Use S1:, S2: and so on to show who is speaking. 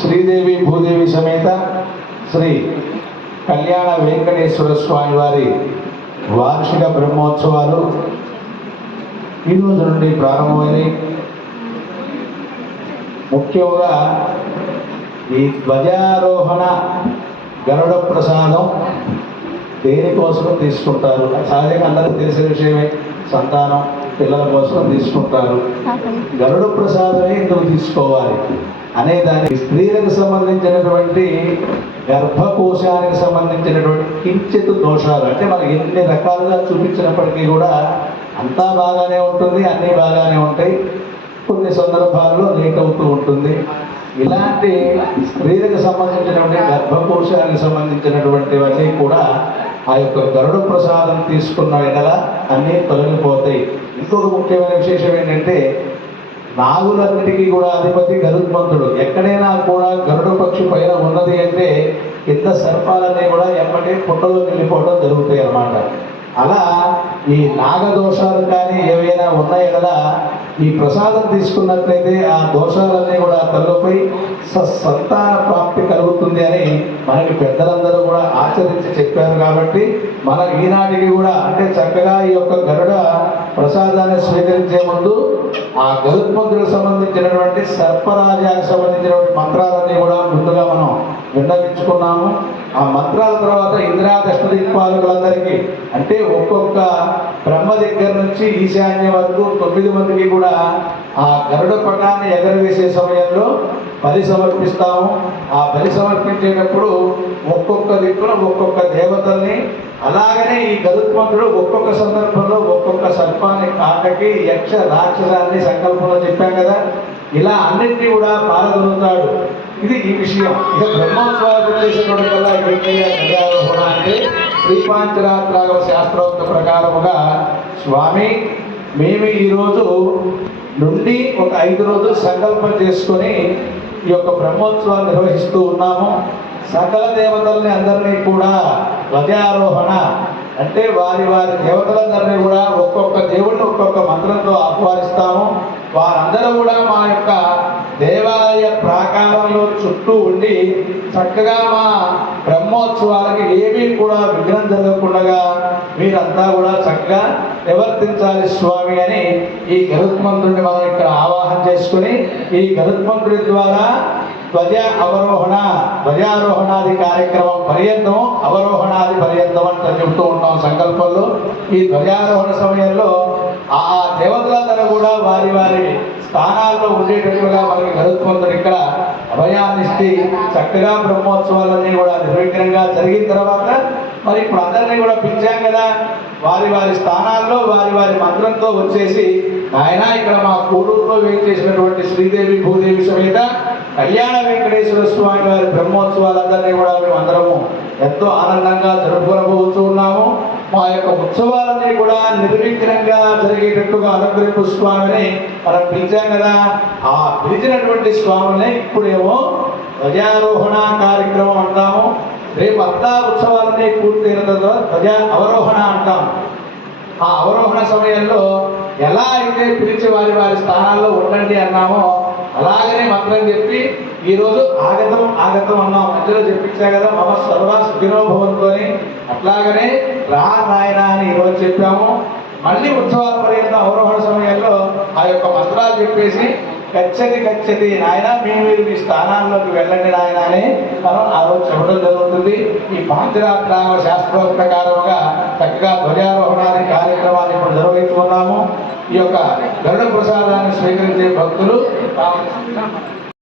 S1: శ్రీదేవి భూదేవి సమేత శ్రీ కళ్యాణ వెంకటేశ్వర స్వామి వారి వార్షిక బ్రహ్మోత్సవాలు ఈరోజు నుండి ప్రారంభమైనవి. ముఖ్యంగా ఈ ధ్వజారోహణ గరుడ ప్రసాదం దేనికోసం తీసుకుంటారు. సహజంగా అందరికీ తెలిసే విషయమే సంతానం. పిల్లల కోసం తీసుకుంటారు. గరుడ ప్రసాదమే ఎందుకు తీసుకోవాలి. అనే దాని స్త్రీలకు సంబంధించినటువంటి గర్భకోశానికి సంబంధించినటువంటి కించిత్ దోషాలు. అంటే మనకి ఎన్ని రకాలుగా చూపించినప్పటికీ కూడా అంతా బాగానే ఉంటుంది అన్నీ బాగానే ఉంటాయి. కొన్ని సందర్భాల్లో లేట్ అవుతూ ఉంటుంది. ఇలాంటి స్త్రీలకు సంబంధించినటువంటి గర్భకోశానికి సంబంధించినటువంటివన్నీ కూడా ఆ యొక్క గరుడు ప్రసాదం తీసుకున్న ఎడల అన్నీ తొలగిపోతాయి. ఇంకొక ముఖ్యమైన విశేషం ఏంటంటే నాగులన్నిటికీ కూడా అధిపతి గరుత్మంతుడు. ఎక్కడైనా కూడా గరుడ పక్షి పైన ఉన్నది అంటే కింద సర్పాలన్నీ కూడా ఎప్పటి పుట్టలో వెళ్ళిపోవడం జరుగుతాయి అన్నమాట. అలా ఈ నాగదోషాలు కానీ ఏవైనా ఉన్నాయి కదా ఈ ప్రసాదం తీసుకున్నట్లయితే ఆ దోషాలన్నీ కూడా తల్లిపై సంతాన ప్రాప్తి కలుగుతుంది అని మనకి పెద్దలందరూ కూడా ఆచరించి చెప్పారు కాబట్టి మన ఈనాటికి కూడా అంటే చక్కగా ఈ యొక్క గరుడ ప్రసాదాన్ని స్వీకరించే ముందు ఆ గరుత్మంతులకు సంబంధించినటువంటి సర్పరాజానికి సంబంధించినటువంటి మంత్రాలన్నీ కూడా ముందుగా మనం విన్నవించుకున్నాము. ఆ మంత్రాల తర్వాత ఇంద్రాదష్ట దిక్పాలకులందరికీ అంటే ఒక్కొక్క బ్రహ్మ దగ్గర నుంచి ఈశాన్య వరకు తొమ్మిది మందికి కూడా ఆ గరుడ పటాన్ని ఎగరవేసే సమయంలో బలి సమర్పిస్తాము. ఆ బలి సమర్పించేటప్పుడు ఒక్కొక్క దిక్కున ఒక్కొక్క దేవతల్ని అలాగనే ఈ గరుత్మంతుడు ఒక్కొక్క సందర్భంలో ఒక్కొక్క సర్పాన్ని కాకకి యక్ష రాక్షసాన్ని సంకల్పంలో చెప్పాం కదా. ఇలా అన్నింటినీ కూడా విషయం. ఇక బ్రహ్మోత్సవాలకు వచ్చేసినటువంటి కల్లా ఏకయ్య అంటే శ్రీపాంచరాత్రాగమ శాస్త్రోక్త ప్రకారముగా స్వామి మేము ఈరోజు నుండి ఒక ఐదు రోజులు సంకల్పం చేసుకొని ఈ యొక్క బ్రహ్మోత్సవాలు నిర్వహిస్తూ ఉన్నాము. సకల దేవతల్ని అందరినీ కూడా ధ్వజారోహణ అంటే వారి వారి దేవతలందరినీ కూడా ఒక్కొక్క దేవుడిని ఒక్కొక్క మంత్రంతో ఆహ్వానిస్తాము. వారందరూ కూడా మా యొక్క చుట్టూ ఉండి చక్కగా మా బ్రహ్మోత్సవాలకి ఏమీ కూడా విఘ్నం జరగకుండా మీరంతా కూడా చక్కగా నివర్తించాలి స్వామి అని ఈ గరుత్మంతుడిని మనం ఇక్కడ ఆవాహన చేసుకుని ఈ గరుత్మంతుడి ద్వారా ధ్వజ అవరోహణ ధ్వజారోహణాది కార్యక్రమం పర్యంతం అవరోహణాది పర్యంతం అంట చెబుతూ ఉంటాం సంకల్పంలో. ఈ ధ్వజారోహణ సమయంలో ఆ దేవతలందరూ కూడా వారి వారి స్థానాల్లో ఉండేటట్లుగా మనకి గరుత్మంతుడు ఇక్కడ అభయాన్ని చక్కగా బ్రహ్మోత్సవాలన్నీ కూడా నిర్విఘ్నంగా జరిగిన తర్వాత మరి ఇప్పుడు అందరినీ కూడా పిలిచాం కదా వారి వారి స్థానాల్లో వారి వారి మంత్రంతో వచ్చేసి ఆయన ఇక్కడ మా కూడూరులో వేయించేసినటువంటి శ్రీదేవి భూదేవి సమేత కళ్యాణ వెంకటేశ్వర స్వామి వారి బ్రహ్మోత్సవాలందరినీ కూడా మేము అందరము ఎంతో ఆనందంగా జరుపుకొనబోతూ ఉన్నాము. మా యొక్క ఉత్సవాలన్నీ కూడా నిర్విఘ్నంగా జరిగేటట్టుగా అనుగ్రహింపు స్వామిని మనం పిలిచాం కదా. ఆ పిలిచినటువంటి స్వామిని ఇప్పుడేమో ధ్వజారోహణ కార్యక్రమం అంటాము. రేపు అంతా ఉత్సవాలన్నీ పూర్తయిన తర్వాత ధ్వజ అవరోహణ అంటాము. ఆ అవరోహణ సమయంలో ఎలా అయితే పిలిచి వారి వారి స్థానాల్లో ఉండండి అన్నామో అలాగనే మంత్రం చెప్పి ఈరోజు ఆగతం ఆగతం అన్నాం మధ్యలో చెప్పించా కదా మమ సర్వ సుఖినో అట్లాగనే రా నాయన అని ఈరోజు చెప్పాము. మళ్ళీ ఉత్సవాల పర్యంతం అవరోహణ సమయంలో ఆ యొక్క మంత్రాలు చెప్పేసి గచ్చతి గచ్చతి నాయన మీ మీరు మీ స్థానాల్లోకి వెళ్ళండి నాయన అని మనం ఆ రోజు చెప్పడం జరుగుతుంది. ఈ పాంచరాత్రామ శాస్త్రోక్త ప్రకారముగా చక్కగా ధ్వజారోహణాది కార్యక్రమాన్ని ఇప్పుడు నిర్వహించుకున్నాము. ఈ యొక్క గరుడ ప్రసాదాన్ని స్వీకరించే భక్తులు కావలసిన